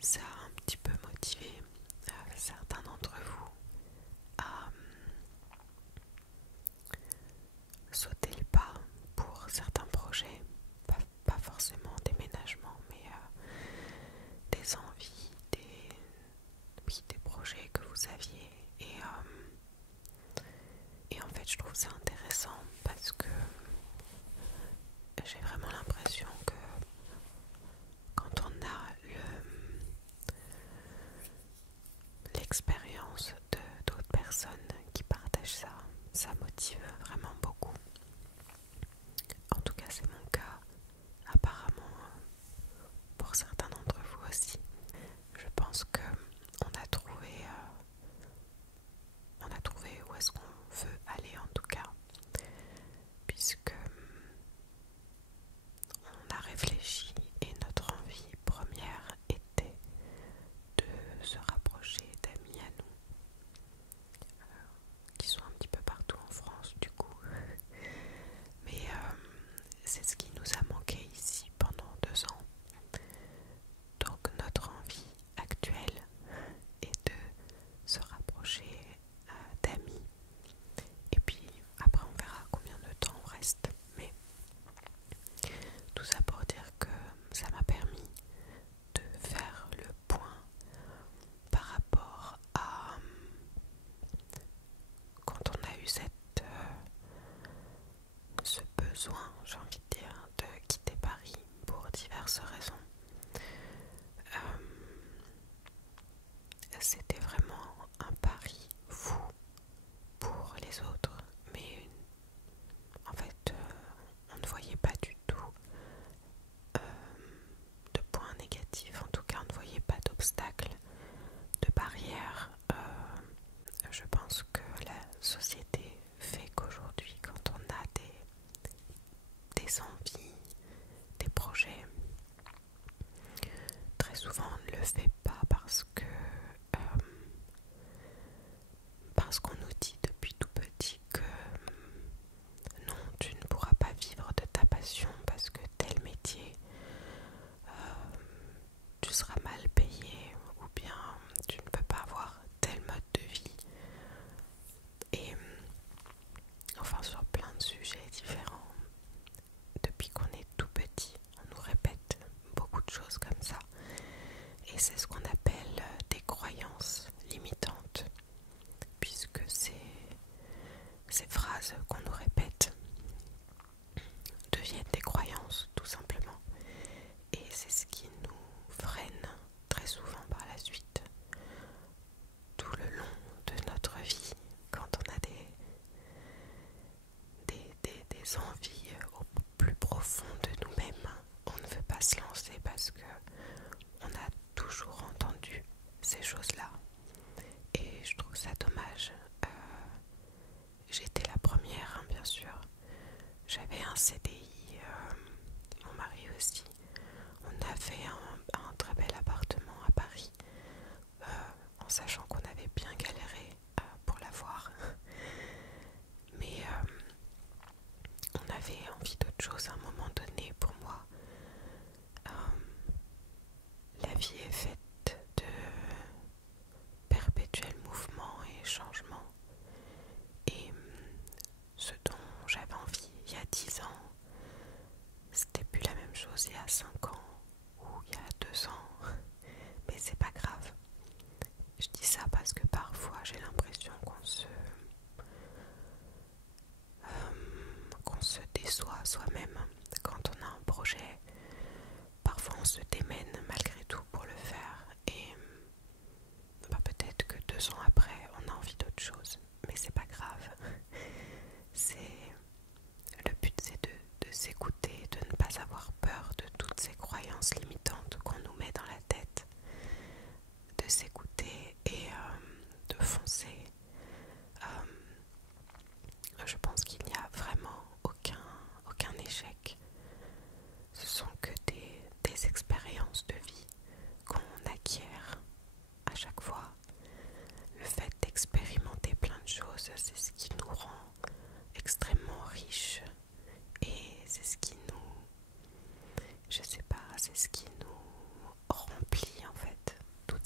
ça a un petit peu motivé certains d'entre vous à sauter le pas pour certains projets, pas forcément déménagement, mais des envies, oui, des projets que vous aviez. Et en fait, je trouve ça intéressant parce que j'ai vraiment l'impression que quand on a l'expérience de d'autres personnes qui partagent ça, ça motive vraiment beaucoup. En tout cas, c'est mon cas, apparemment pour certains d'entre vous aussi. Je pense que on a trouvé où est-ce qu'on veut aller en tout cas, puisque on a réfléchi et notre envie première était de se rapprocher d'amis à nous qui sont un petit peu partout en France du coup. Mais c'est ce qui nous a manqué ici pendant 2 ans. Donc notre envie actuelle est de se rapprocher d'amis. Et puis après on verra combien de temps on reste. Mais tout ça pour dire que ça m'a permis de faire le point par rapport à quand on a eu ce besoin, j'ai envie de dire, de quitter Paris pour diverses raisons. C'était vraiment un pari fou pour les autres, mais en fait on ne voyait pas du tout de points négatifs, en tout cas on ne voyait pas d'obstacles, de barrières. Je pense que la société fait qu'aujourd'hui quand on a des envies, des projets, très souvent on ne le fait pas parce qu'on nous dit depuis tout petit que non, tu ne pourras pas vivre de ta passion parce que tel métier, tu seras mal payé ou bien tu ne peux pas avoir tel mode de vie. Et enfin sur plein de sujets différents, depuis qu'on est tout petit, on nous répète beaucoup de choses comme ça. Et c'est ce qu'on appelle des croyances limitantes, puisque ces phrases qu'on nous répète deviennent des croyances tout simplement. Et c'est ce qui nous freine très souvent par la suite, tout le long de notre vie, quand on a des envies au plus profond de nous-mêmes. On ne veut pas se lancer parce que on a toujours entendu ces choses-là. Et je trouve ça dommage. J'étais la première, hein, bien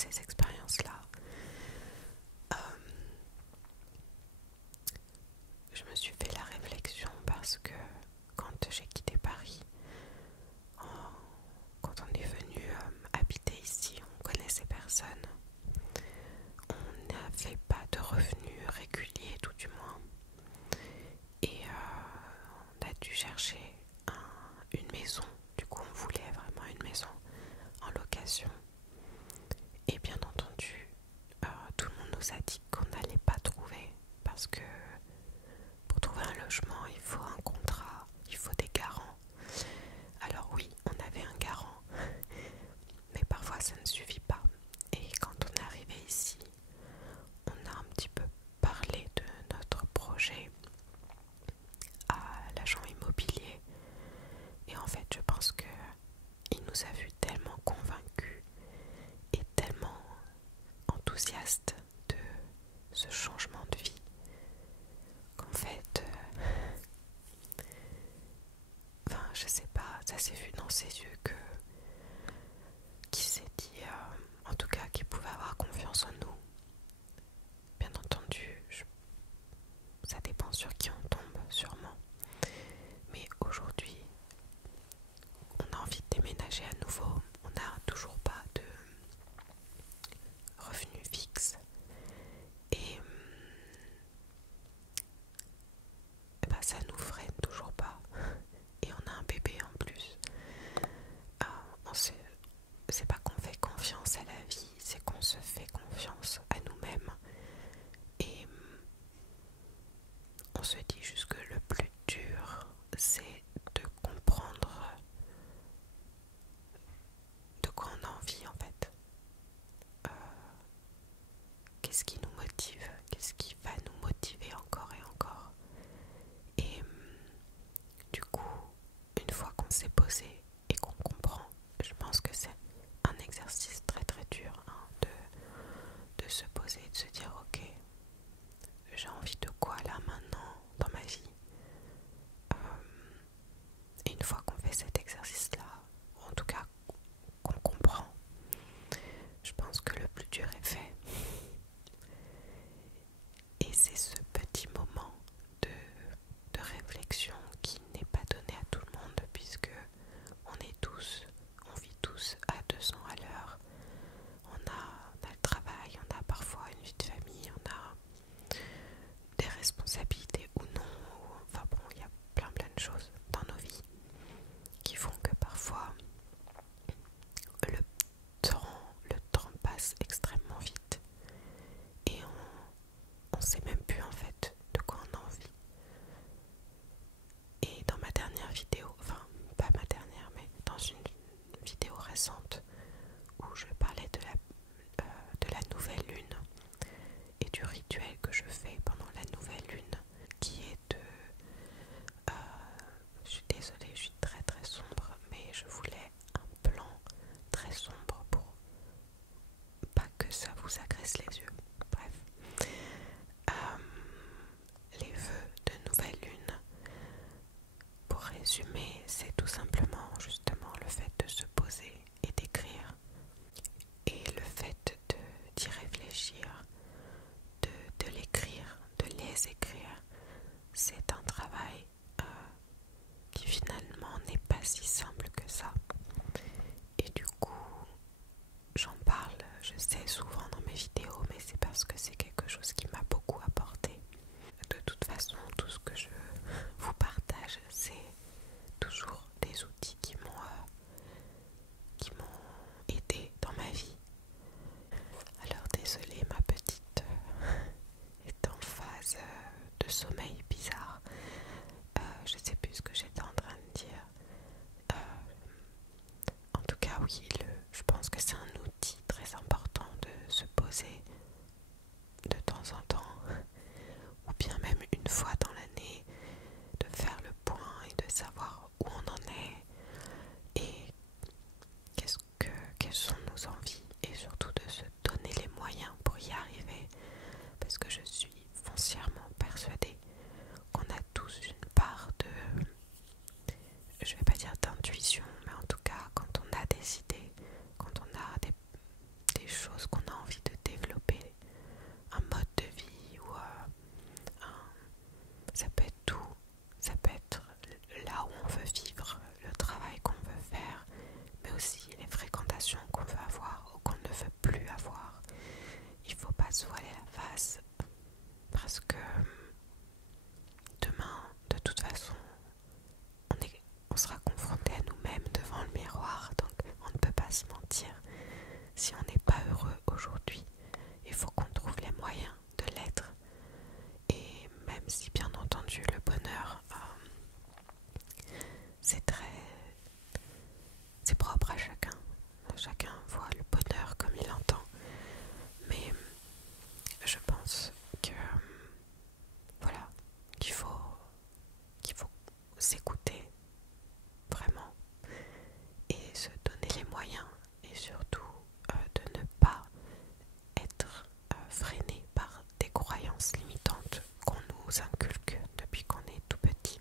ces expériences-là, je me suis fait la réflexion parce que quand j'ai quitté Paris, quand on est venu habiter ici, on connaissait personne, on n'avait pas de revenus réguliers tout du moins, et on a dû chercher une maison. Du coup on voulait vraiment une maison en location, et bien entendu tout le monde nous a dit qu'on n'allait pas trouver parce que pour trouver un logement il faut un contrat, il faut des garants. Alors oui, on avait un garant, mais parfois ça ne suffit pas. Et quand on est arrivé ici, on a un petit peu parlé de notre projet à l'agent immobilier, et en fait je pense que il nous a vus tellement convaincus et tellement enthousiastes de ce changement de vie qu'en fait enfin je sais pas, ça s'est vu dans ses yeux que qu'il s'est dit en tout cas qu'il pouvait avoir confiance en nous. Bien entendu, ça dépend sur qui on tombe sûrement, mais aujourd'hui on a envie de déménager à nouveau. On n'a toujours pas de revenus fixes, et bah, ça nous freine toujours pas. Et on a un bébé en plus. C'est pas qu'on fait confiance à la vie, c'est qu'on se fait confiance à nous-mêmes. Et on se dit juste que le plus dur, c'est de comprendre de quoi on a envie en fait. Qu'est-ce qui nous motive, qu'est-ce qui va nous motiver encore et encore. Et du coup, une fois qu'on s'est posé et qu'on comprend, je pense que c'est un exercice très très dur de se poser et de se dire ok, j'ai envie de quoi là maintenant dans ma vie. Et une fois qu'on fait cet exercice là, ou en tout cas qu'on comprend, je pense que le plus dur est fait. Et c'est ce petit moment de réflexion qui n'est pas donné à tout le monde, puisque on vit tous à 200 à l'heure. On a le travail, on a parfois une vie de famille, on a des responsabilités ou non, enfin bon, il y a plein de choses dans nos vies qui font que parfois le temps passe extrêmement vite, et on sait même plus en fait de quoi on a envie. Et dans ma dernière vidéo, enfin pas ma dernière, mais dans une vidéo récente où je parlais de la nouvelle lune et du rituel que je fais pendant la nouvelle lune, qui est je suis désolée, je suis très très sombre, mais je voulais un plan très sombre pour pas que ça vous agresse les yeux. Bref, les vœux de nouvelle lune, pour résumer, c'est tout simplement justement le fait de se poser et d'écrire, et le fait d'y réfléchir, de l'écrire, de les écrire. C'est un travail qui finalement n'est pas si simple que ça. Et du coup, j'en parle, je sais, souvent dans mes vidéos, mais c'est parce que c'est quelque chose qui m'a beaucoup apporté. De toute façon, tout ce que je vous partage, c'est toujours des outils qui m'ont aidé dans ma vie. Alors désolée, ma petite est en phase de sommeil bizarre. Je sais plus ce que j'étais en train de dire. En tout cas oui, je pense que c'est un outil très important de se poser de temps en temps choses qu'on a envie de développer, un mode de vie ou ça peut être tout, ça peut être là où on veut vivre, le travail qu'on veut faire, mais aussi les fréquentations qu'on veut avoir ou qu'on ne veut plus avoir. Il ne faut pas se voiler la face parce que demain, de toute façon, on sera confronté à nous-mêmes devant le miroir, donc on ne peut pas se mentir. Si on n'est pas heureux aujourd'hui, il faut qu'on trouve les moyens de l'être. Et même si bien entendu le bonheur, c'est propre à chacun. Chacun voit le bonheur comme il entend. Mais je pense que voilà, qu'il faut s'écouter vraiment et se donner les moyens et surtout de ne pas être freiné par des croyances limitantes qu'on nous inculque depuis qu'on est tout petit.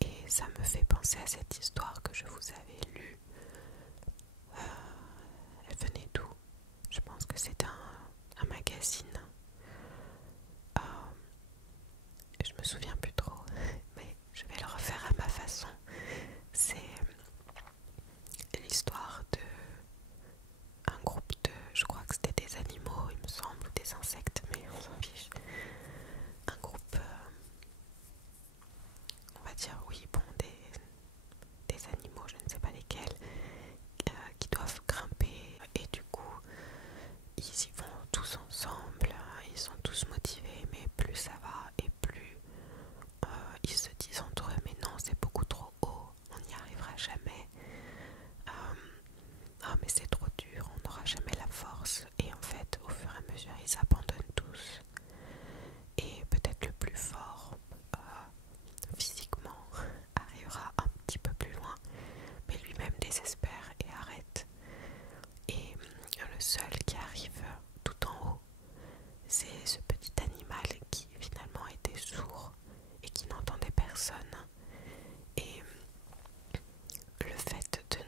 Et ça me fait penser à cette histoire que je vous avais lue. Elle venait d'où? Je pense que c'est un magazine. Je me souviens plus trop, mais je vais le refaire à ma façon. C'est l'histoire de un groupe de, je crois que c'était des animaux, il me semble, ou des insectes, mais on s'en fiche. Un groupe, on va dire, oui, bon, des animaux, je ne sais pas lesquels, qui doivent grimper, et du coup, ils y vont tous ensemble, ils sont tous motivés, mais plus ça va, et plus ils se disent entre eux, mais non, c'est beaucoup trop haut, on n'y arrivera jamais. Ah, mais c'est trop dur, on n'aura jamais la force. Et en fait, au fur et à mesure, ils abandonnent tous. Et peut-être le plus fort, physiquement, arrivera un petit peu plus loin, mais lui-même désespère et arrête. Et le seul qui arrive tout en haut, c'est ce petit animal qui finalement était sourd et qui n'entendait personne. Et le fait de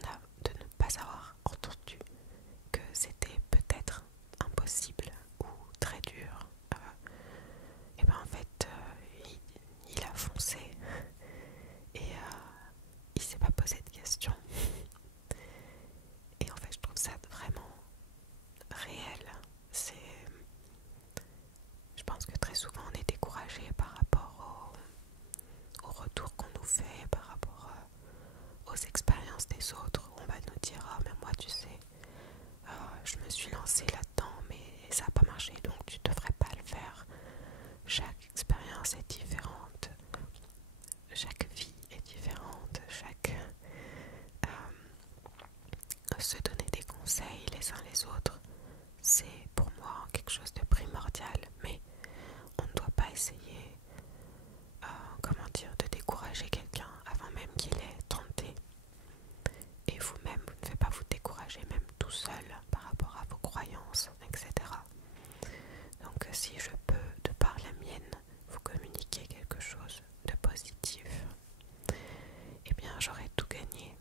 ne pas avoir entendu que c'était peut-être impossible ou très dur, et ben en fait il a foncé et il s'est pas posé de questions. Et en fait je trouve ça vraiment réel. Je pense que très souvent on est découragé par rapport au retour qu'on nous fait, par rapport aux expériences des autres. On va nous dire ah mais moi tu sais, je me suis lancée là-dedans mais ça n'a pas marché donc tu devrais pas le faire. Chaque expérience est différente, chaque vie est différente, se donner des conseils les uns les autres, c'est pour moi quelque chose de primordial, mais on ne doit pas essayer de décourager quelqu'un avant même qu'il ait tenté. Et vous-même, vous ne devez pas vous décourager même tout seul par rapport à vos croyances, etc. Donc si je peux, de par la mienne, vous communiquer quelque chose de positif, eh bien j'aurais tout gagné.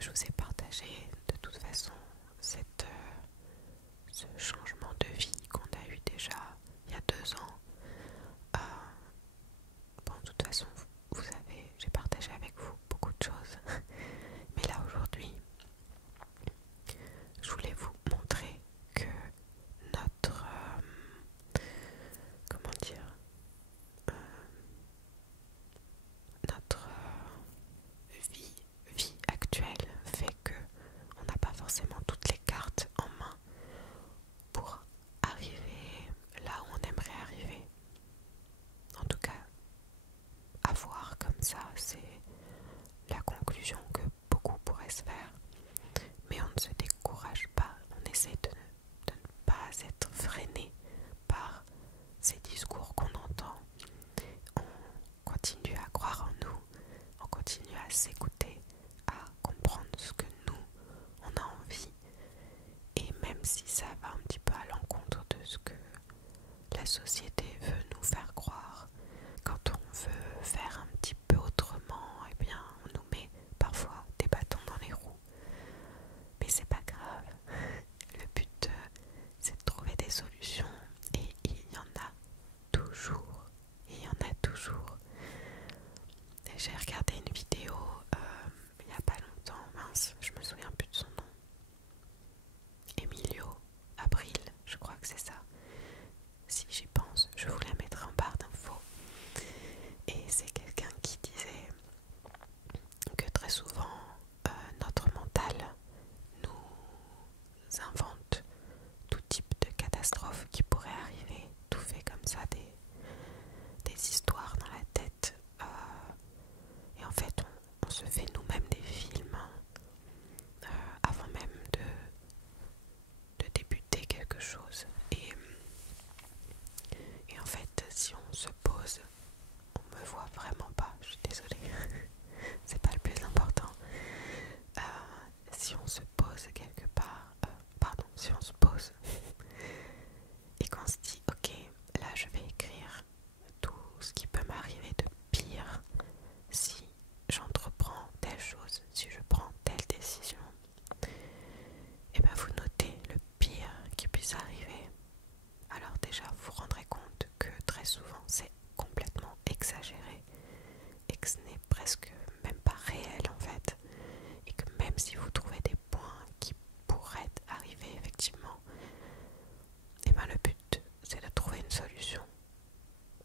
Je vous ai partagé de toute façon ce changement de vie qu'on a eu déjà il y a 2 ans. Bon, de toute façon, vous savez, j'ai partagé avec vous beaucoup de choses. Mais là, aujourd'hui, je voulais vous montrer que notre... comment dire notre vie actuelle fait que on n'a pas forcément toutes les cartes en main pour arriver là où on aimerait arriver. En tout cas, à voir comme ça, c'est la conclusion que beaucoup pourraient se faire. Mais on ne se décourage pas, on essaie de ne pas être freiné par ces discours qu'on entend. On continue à croire en nous, on continue à s'écouter, à comprendre ce que nous, on a envie. Et même si ça va un petit peu à l'encontre de ce que la société veut nous faire croire, quand on veut faire un petit peu autrement, eh bien on nous met parfois des bâtons dans les roues. inventent tout type de catastrophes qui pourraient arriver, tout fait comme ça, des histoires dans la tête. Et en fait, on se fait nous-mêmes des films avant même de débuter quelque chose. Et en fait, si on se pose, on me voit vraiment pas, je suis désolée, c'est pas le plus important. Si on se pose quelque part, si on se pose et qu'on se dit ok, là je vais écrire tout ce qui peut m'arriver de pire si j'entreprends telle chose, si je prends telle décision, et bien vous notez le pire qui puisse arriver. Alors déjà vous vous rendrez compte que très souvent c'est complètement exagéré et que ce n'est presque même pas réel en fait, et que même si vous trouvez des points qui pourraient arriver effectivement, et bien le but c'est de trouver une solution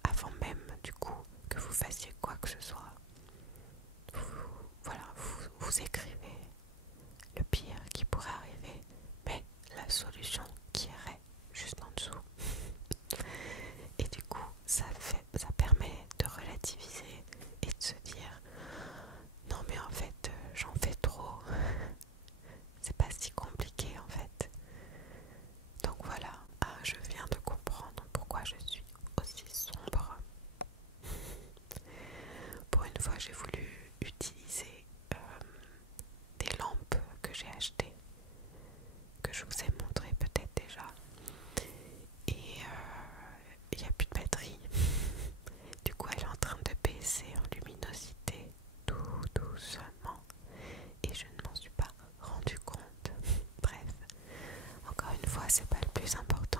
avant même du coup que vous fassiez quoi que ce soit. Vous écrivez le pire qui pourrait arriver, mais la solution qui irait juste en dessous. Et du coup, ça permet de relativiser et de se dire non mais en fait j'en fais trop, c'est pas si compliqué en fait. Donc voilà, je viens de comprendre pourquoi je suis aussi sombre. Pour une fois, j'ai voulu utiliser des lampes que j'ai achetées, que je vous ai montré peut-être déjà. Et il n'y a plus de batterie. Du coup, elle est en train de baisser en luminosité tout doucement. Et je ne m'en suis pas rendu compte. Bref, encore une fois, c'est pas le plus important.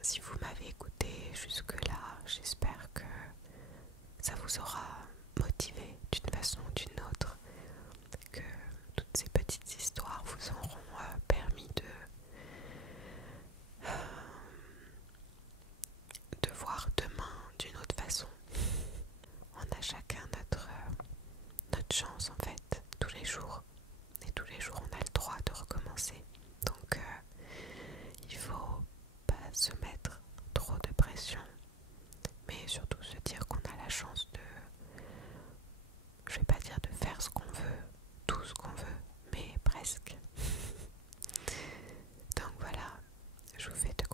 Si vous m'avez écouté jusque-là, j'espère que ça vous aura motivé d'une façon ou d'une autre, que toutes ces petites histoires vous auront permis de voir demain d'une autre façon. On a chacun notre chance en fait, tous les jours. Et tous les jours on a le droit de recommencer. Donc il faut pas se mettre trop de pression, mais surtout se dire qu'on a la chance je vais pas dire de faire ce qu'on veut, tout ce qu'on veut, mais presque. Donc voilà, je vous fais de